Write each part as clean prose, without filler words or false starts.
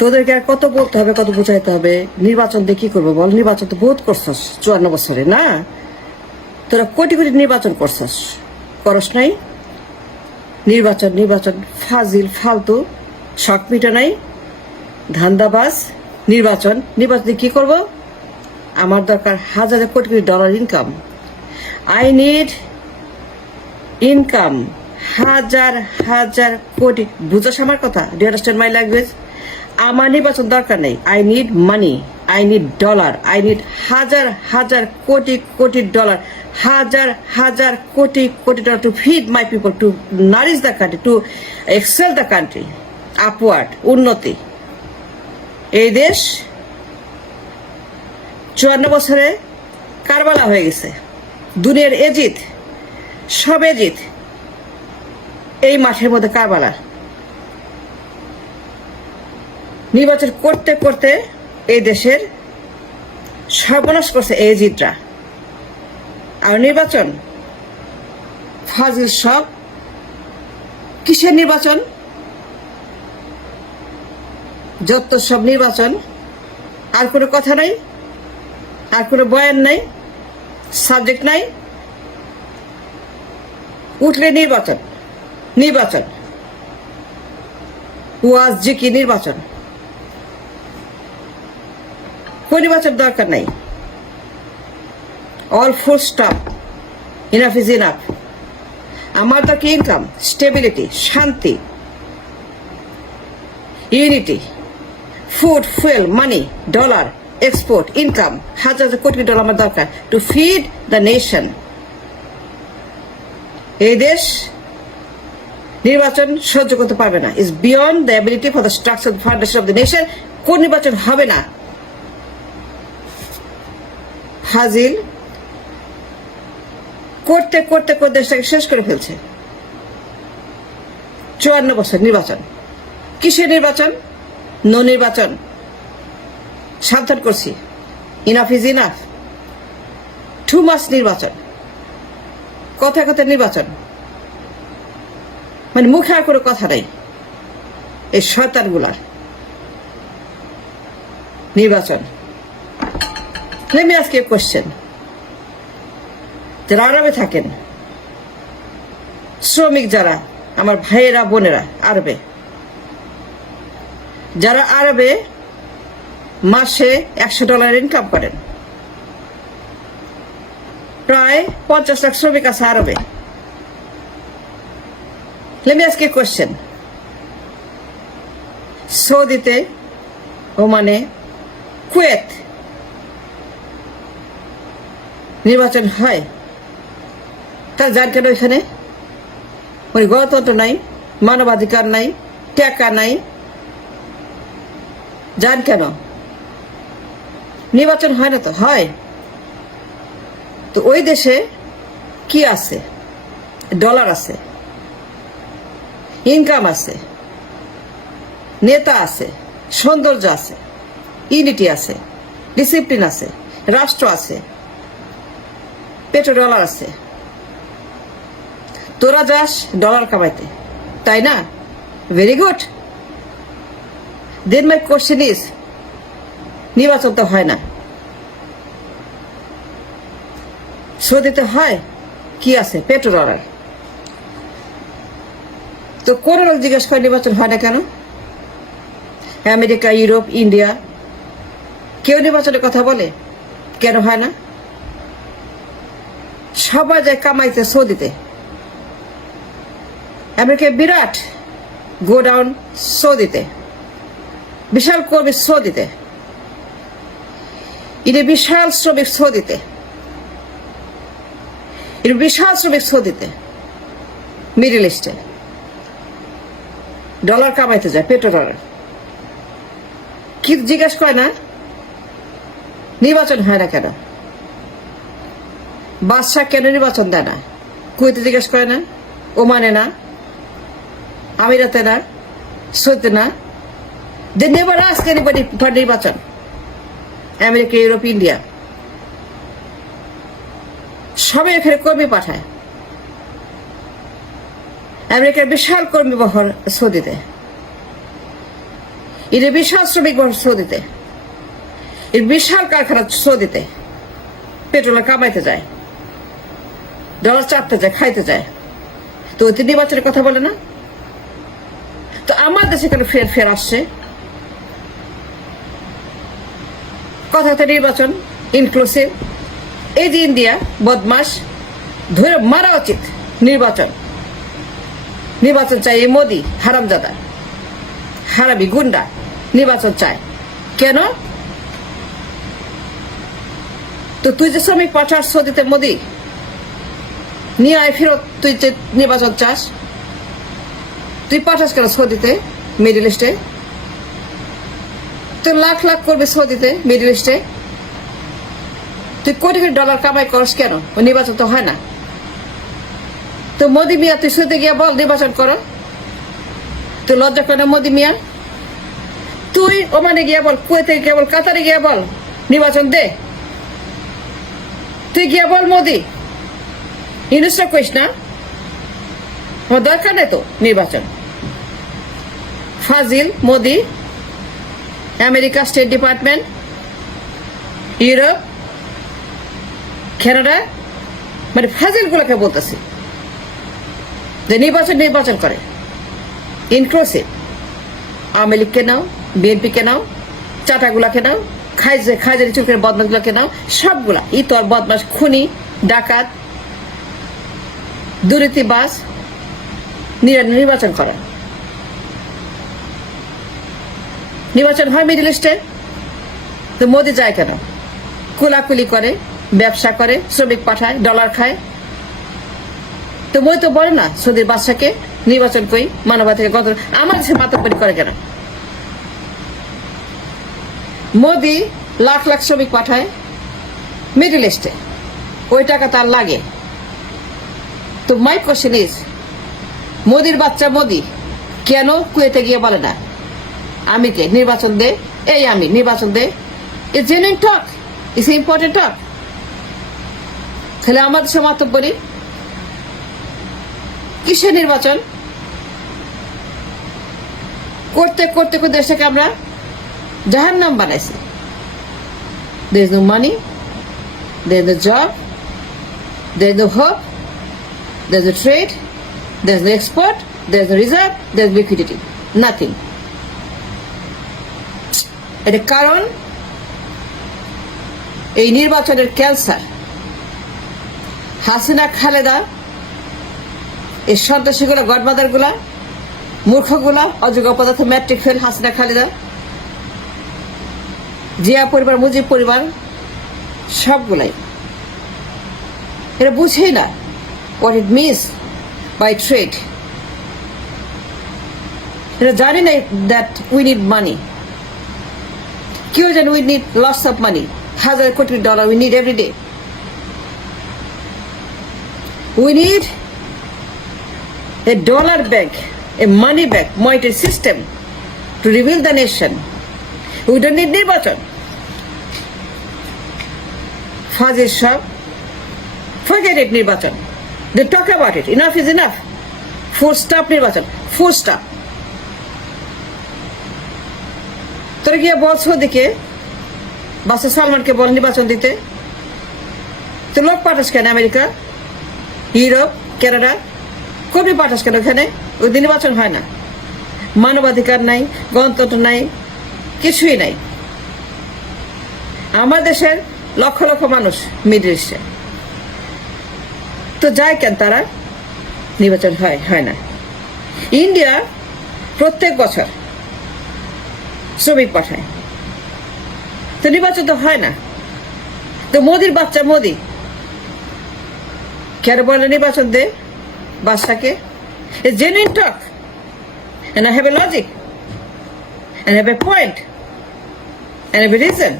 তোদেরকে আর কত বলতে হবে, কত বোঝাইতে হবে? নির্বাচন দিয়ে কি করবো বল? নির্বাচন তো বহুত করছস 54 বছরে, না? তোরা কোটি কোটি নির্বাচন করছস, করস নাই? নির্বাচন নির্বাচন ফাজিল ফালতু, শখ মিটা নাই, ধান্দাবাজ। নির্বাচন নির্বাচন দিয়ে কি করবো? আমার দরকার হাজার কোটি কোটি dollar income. I need income, হাজার হাজার কোটি। বুঝছ আমার কথা? Do you understand my language? আমার নির্বাচন দরকার নেই। I need money, I need dollar, I need হাজার হাজার কোটি কোটি ডলার, হাজার হাজার কোটি কোটি dollar to feed my people, to nourish the country, to excel the country, upward, উন্নতি। এই দেশ 54 বছরে কারবালা হয়ে গেছে। দুনিয়ার এজিত, সব এজিত এই মাঠের মধ্যে কারবালা। নির্বাচন করতে করতে এই দেশের সর্বনাশ করছে এই এজিতরা। আর নির্বাচন ফাজিল সব। কিসের নির্বাচন? যত সব নির্বাচন। আর কোনো কথা নাই, আর কোনো বয়ান নাই, সাবজেক্ট নাই। উঠলে নির্বাচন নির্বাচন, ওয়াজ জিকি নির্বাচন। কোন নির্বাচন দরকার নাই। All full stop, enough is enough. আমার দরকার ইনকাম, স্টেবিলিটি, শান্তি, ইউনিটি, ফুড, ফুয়েল, মানি, ডলার, এক্সপোর্ট, ইনকাম, হাজার হাজার কোটি ডলার আমার দরকার টু ফিড দ্য নেশন। এই দেশ নির্বাচন সহ্য করতে পারবে না। Is beyond the ability for the structure foundation of the nation. কোন নির্বাচন হবে না? হাজিল করতে করতে করতে দেশটাকে শেষ করে ফেলছে। 54 বছর নির্বাচন। কিসের নির্বাচন? নো নির্বাচন। সাবধান করছি, ইনাফ ইজ ইনাফ। টু মাস নির্বাচন, কথায় কথায় নির্বাচন, মানে মুখে আর কোনো কথা নেই এই শয়তানগুলার। নির্বাচন। Let me ask you a question. যারা আরবে থাকেন, শ্রমিক যারা, আমার ভাইয়েরা বোনেরা আরবে, যারা আরবে মাসে $100 ইনকাম করেন, প্রায় 50 লাখ শ্রমিক আছে আরবে। Let me ask you a question. সৌদিতে, ওমানে, কুয়েত নির্বাচন হয়, তার যান কেন ওইখানে? ওই গণতন্ত্র নাই, মানবাধিকার নাই, টাকা নাই, যান কেন? নির্বাচন হয় না তো? হয় তো। ওই দেশে কি আছে? ডলার আছে, ইনকাম আছে, নেতা আছে, সৌন্দর্য আছে, ইউনিটি আছে, ডিসিপ্লিন আছে, রাষ্ট্র আছে, পেট্রোডলার আছে। তোরা যাস ডলার কামাইতে, তাই না? Very good. Then my question is, নির্বাচন তো হয় না, সৌদিতে হয়, কি আছে? পেট্রোডলার। তো কোন লোক জিজ্ঞেস করে নির্বাচন হয় না কেন? আমেরিকা, ইউরোপ, ইন্ডিয়া, কেউ নির্বাচনের কথা বলে? কেন হয় না? সবাই যায় কামাইতে সৌদিতে। আমেরিকায় বিরাট গোডাউন সৌদিতে, বিশাল কর্মী সৌদিতে, এটা বিশাল শ্রমিক সৌদিতে, এটা বিশাল শ্রমিক সৌদিতে, মিডল ইস্টে ডলার কামাইতে যায়, পেট্রোডলার। কি জিজ্ঞেস করে না নির্বাচন হয় না কেন? বাদশাহ কেন নির্বাচন দেয় না? কুয়েতে জিজ্ঞেস করে না, ওমানে না, আমিরাতে না, সৌদিতে না। They never ask anybody for নির্বাচন। আমেরিকা, ইউরোপ, ইন্ডিয়া সবাই এখানে কর্মী পাঠায়। আমেরিকার বিশাল কর্মী বহর সৌদিতে, এর বিশাল শ্রমিক সৌদিতে, এর বিশাল কারখানা সৌদিতে, পেট্রোল কামাইতে যায়, ডলার চাপতে যায়, খাইতে যায়। তো অতি নির্বাচনের কথা বলে না। তো আমার দেশে কেন ফের ফের আসছে কথা, নির্বাচন ইনক্লুসিভ। এই যে ইন্ডিয়া বদমাস, ধরে মারা উচিত। নির্বাচন নির্বাচন চাই এই মোদি হারামজাদা, হারামি গুন্ডা নির্বাচন চায় কেন? তো তুই যে শ্রমিক পাঠাস সৌদিতে, মোদি নিয়ে আয় ফেরত। তুই যে নির্বাচন চাস, তুই পাঠাস কেন সৌদিতে, মিডল ইস্টে? তুই লাখ লাখ করবে সৌদিতে, মিডল ইস্টে। তুই কোটি কোটি ডলার কামাই করস কেন? ও নির্বাচন তো হয় না। তো মোদি মিয়া তুই সৌদিতে গিয়া বল নির্বাচন করো। তুই লজ্জা করে না মোদি মিয়া? তুই ওমানে গিয়া বল, কুয়েতে গিয়া বল, কাতারে গিয়া বল নির্বাচন দে। তুই গিয়া বল মোদি, ইউনুসরা কইস না। আমার দরকার নেই তো নির্বাচন। ফাজিল Modi, America state department, Europe, Canada, মানে ফাজিল গুলোকে বলতেছি যে নির্বাচন করে ইনক্লুসিভ। আওয়ামী লীগকে নাও, বিএনপিকে নাও, চাটাগুলাকে নাও, খাইজারি চুলকের বদমাসগুলাকে নাও, সবগুলা ইতর বদমাস, খুনি, ডাকাত, দুর্নীতিবাজ, নির্বাচন করা। নির্বাচন হয় মিডল ইস্টে, তো মোদি যায় কেন? কুলাকুলি করে, ব্যবসা করে, শ্রমিক পাঠায়, ডলার খায়। তো মই তো বলে না সৌদির বাদশাকে নির্বাচন করি, মানবাধিকার গত আমার দেশে মাতব্বরি করে কেন? মোদি লাখ লাখ শ্রমিক পাঠায় মিডল ইস্টে, ওই টাকা তার লাগে। তো মাই কোশ্চেন ইজ, মোদির বাচ্চা মোদি কেন কুয়েতে গিয়ে বলে না আমিকে নির্বাচন দে, এই আমি নির্বাচন দে? It's genuine talk, it's important talk. তাহলে আমাদের দেশে মাতব্বরি কিসের নির্বাচন? করতে করতে করতে দেশটাকে আমরা জাহান্নাম বানাইছি। There is no money, there is no job, there is no hope, there is no trade, there is no export, there is no reserve, there is liquidity, nothing. এর কারণ এই নির্বাচনের ক্যান্সার। হাসিনা, খালেদা, এই সন্ত্রাসীগুলা, গডমাদারগুলা, মূর্খগুলা, অযোগ্য পদার্থ, ম্যাট্রিক ফেল হাসিনা, খালেদা, জিয়া পরিবার, মুজিব পরিবার, সবগুলাই এরা বুঝেই না what it means by trade. এরা জানি না that we need money. কেউ জানে we need lots of money, হাজার কোটি dollar we need every day. We need a dollar bank, a money bank, monetary system to rebuild the nation. We don't need নির্বাচন। ফাজিল সব, forget it নির্বাচন। They talk about it. Enough is enough. Full stop নির্বাচন, full stop. তোরা গিয়ে বলছো দিকে বাসা সালমানকে বল নির্বাচন দিতে। তো লোক পাঠাস কেন আমেরিকা, ইউরোপ, কানাডা, কবি পাঠাস কেন ওখানে? ওই দিন নির্বাচন হয় না। মানবাধিকার নাই, গণতন্ত্র নাই, কিছুই নাই। আমার দেশের লক্ষ লক্ষ মানুষ মিডল ইস্টে, তো যায় কেন তারা? নির্বাচন হয় না। ইন্ডিয়া প্রত্যেক বছর শ্রমিক পাঠায়, তো নির্বাচন তো হয় না। তো মোদির বাচ্চা মোদি কেন বলে নির্বাচন দে বাদশাকে? It's genuine talk, and I have a logic, and I have a point, and I have a reason.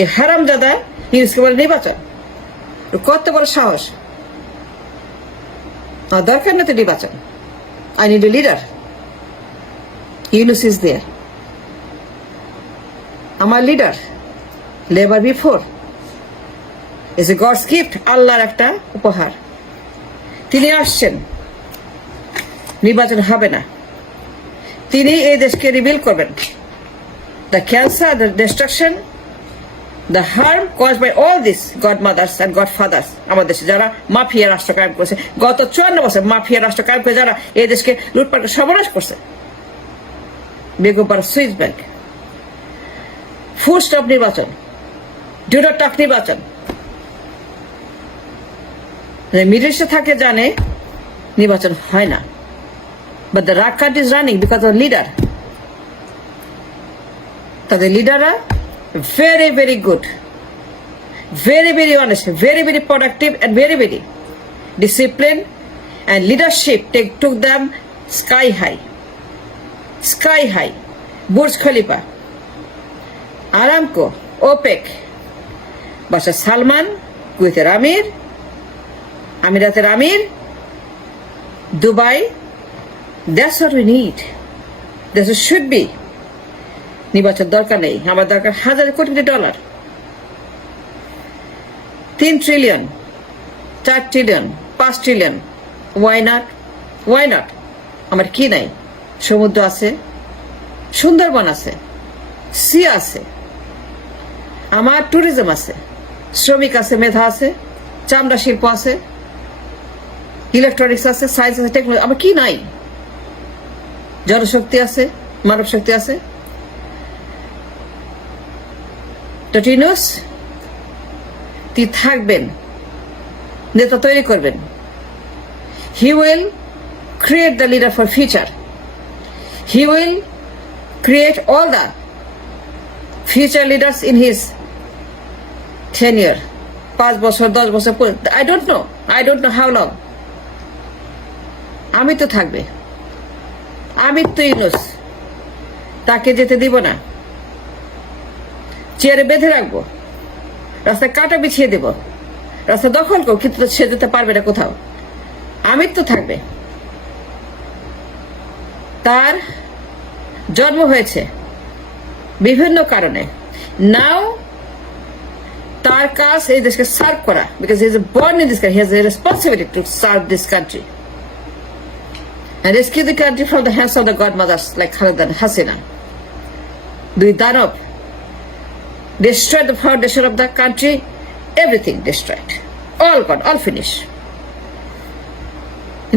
এই হারামজাদা ইউনুসকে বলে নির্বাচন, কত বড় সাহস! আমার দরকার না তো নির্বাচন। I need a leader. Yunus is there. আমার leader, labour before is a God's gift, আল্লাহর একটা উপহার। তিনি আসছেন, নির্বাচন হবে না। তিনি এই দেশকে রিবিল করবেন। The cancer, the destruction, the harm cause by all this godmothers and godfathers, আমার দেশে যারা মাফিয়া রাষ্ট্র কায়েম করেছে গত 54 বছর, মাফিয়া রাষ্ট্র কায়েম করে যারা এই দেশকে লুটপাট করে সর্বনাশ করছে। বেগম পাড়া সুইস ব্যাংক, ফুল স্টপ নির্বাচন, ডু নট টক নির্বাচন। মিডল ইস্টে থাকে জানে নির্বাচন হয় না, বাট দ্য রাগ country is running because of leader. তাদের লিডাররা very very good, very very honest, very very productive and very very disciplined, and leadership took them sky high. Burj Khalifa, Aramco, OPEC, Bashar Salman, Kuwaitir Amir, Amirater Amir, Dubai. That's what we need. That's what should be. নির্বাচন দরকার নেই, আমার দরকার হাজার কোটি কোটি dollar, 3 trillion, 4 trillion, 5 trillion. Why not? আমার কি নাই? সমুদ্র আছে, সুন্দরবন আছে, সি আছে, আমার ট্যুরিজম আছে, শ্রমিক আছে, মেধা আছে, চামড়া শিল্প আছে, ইলেকট্রনিক্স আছে, সায়েন্স আছে, টেকনোলজি। আমার কি নাই? জনশক্তি আছে, মানব শক্তি আছে। টটিনোস তিনি থাকবেন, নেতা তৈরি করবেন। He will create the leader for future. He will create all the future leaders in his tenure, 5 বছর 10 বছর। I don't know how long. আমি তো থাকবে, আমি তো ইউনুস, তাকে যেতে দিব না। চেয়ারে বেঁধে রাখবো, রাস্তায় কাটা বিছিয়ে দেব, রাস্তা দখল করবো, কিন্তু সে যেতে পারবে না কোথাও। আমির তো থাকবে। তার জন্ম হয়েছে বিভিন্ন কারণে। নাও তার কাজ এই দেশকে সার্ভ করা, because he is born in this country, he has a responsibility to serve this country and rescue the country from the hands of the godmothers like Khaleda and Hasina. দুই দানব destroyed the foundation of the country, everything destroyed, all gone, all finished.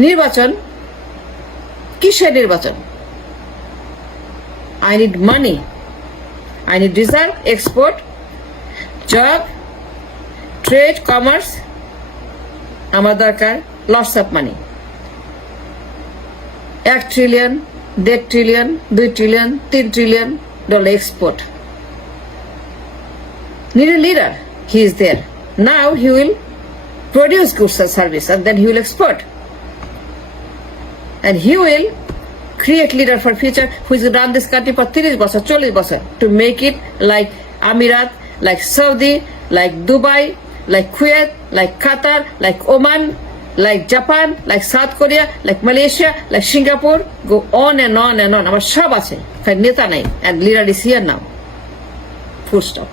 নির্বাচন কিসের নির্বাচন? I need money, I need reserve, export, job, trade, commerce. আমার দরকার lots of money. 1 trillion, 1.5 trillion, 2 trillion, 3 trillion dollar export. Need a leader. He is there. Now he will produce goods and service, and then he will export. And he will create leader for future who is run this country for 30 বছর, 40 বছর, to make it like Amirat, like Saudi, like Dubai, like Kuwait, like Qatar, like Oman, like Japan, like South Korea, like Malaysia, like Singapore. Go on and on and on. আমার সব আছে, নেতা নাই, and leader is here now. Full stop.